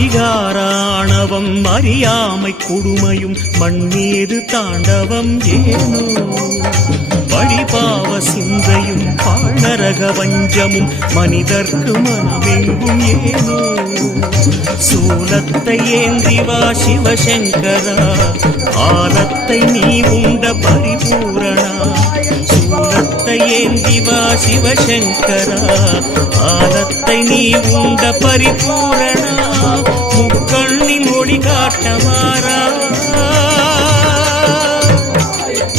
அதிகாராணவம் அறியாமை கொடுமையும் மண்ணீது தாண்டவம் ஏனோ? வழிபாவ சிந்தையும் பாழரக வஞ்சமும் மனிதர்க்கு மனமெங்கும் ஏனோ? சூலத்தை ஏந்திவா சிவசங்கரா ஆலத்தை நீவும் சூலத்தை ஏந்தி வா சிவசங்கரா. ஆலத்தை நீ உண்ட பரிபூரணா. முக்கண்ணின் ஒளி காட்டவாரா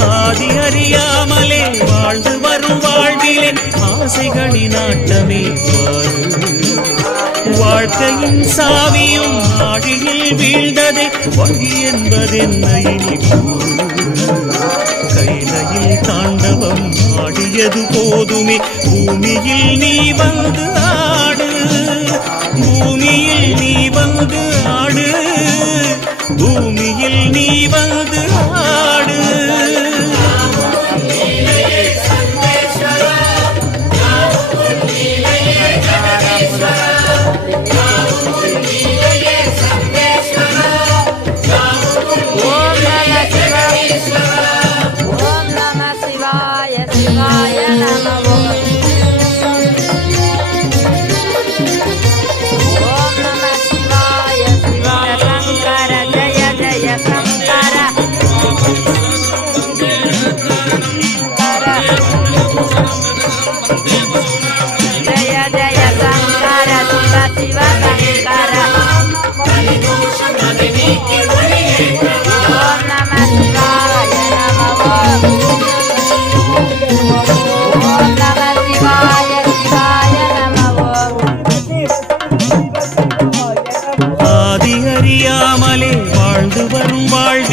ஆதி அறியாமலே வாழ்ந்து வரும் வாழ்விலே ஆசைகளின் ஆட்டமே வாழ்க்கையின் சாவியும் ஆழியில் வீழ்ந்ததே வழி என்பதென்ன இனி கைலையில் தாண்டவம் ஆடியது போதுமே. பூமியில் நீ வந்து ஆடு. பூமியில் நீ வந்து ஆடு. பூமியில் நீ வந்து ஆடு. Yeah.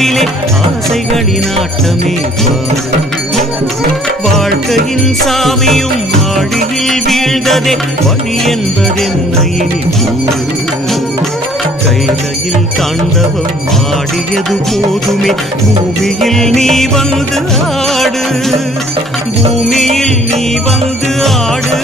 வாழ்விலே ஆசைகளின் ஆட்டமே பாடும் வாழ்க்கையின் சாவியும் வாழியில் வீழ்ந்ததே வழி என்பதென்ன இனி கைலையில் தாண்டவம் ஆடியது போதுமே பூமியில் நீ வந்து ஆடு. பூமியில் நீ வந்து ஆடு.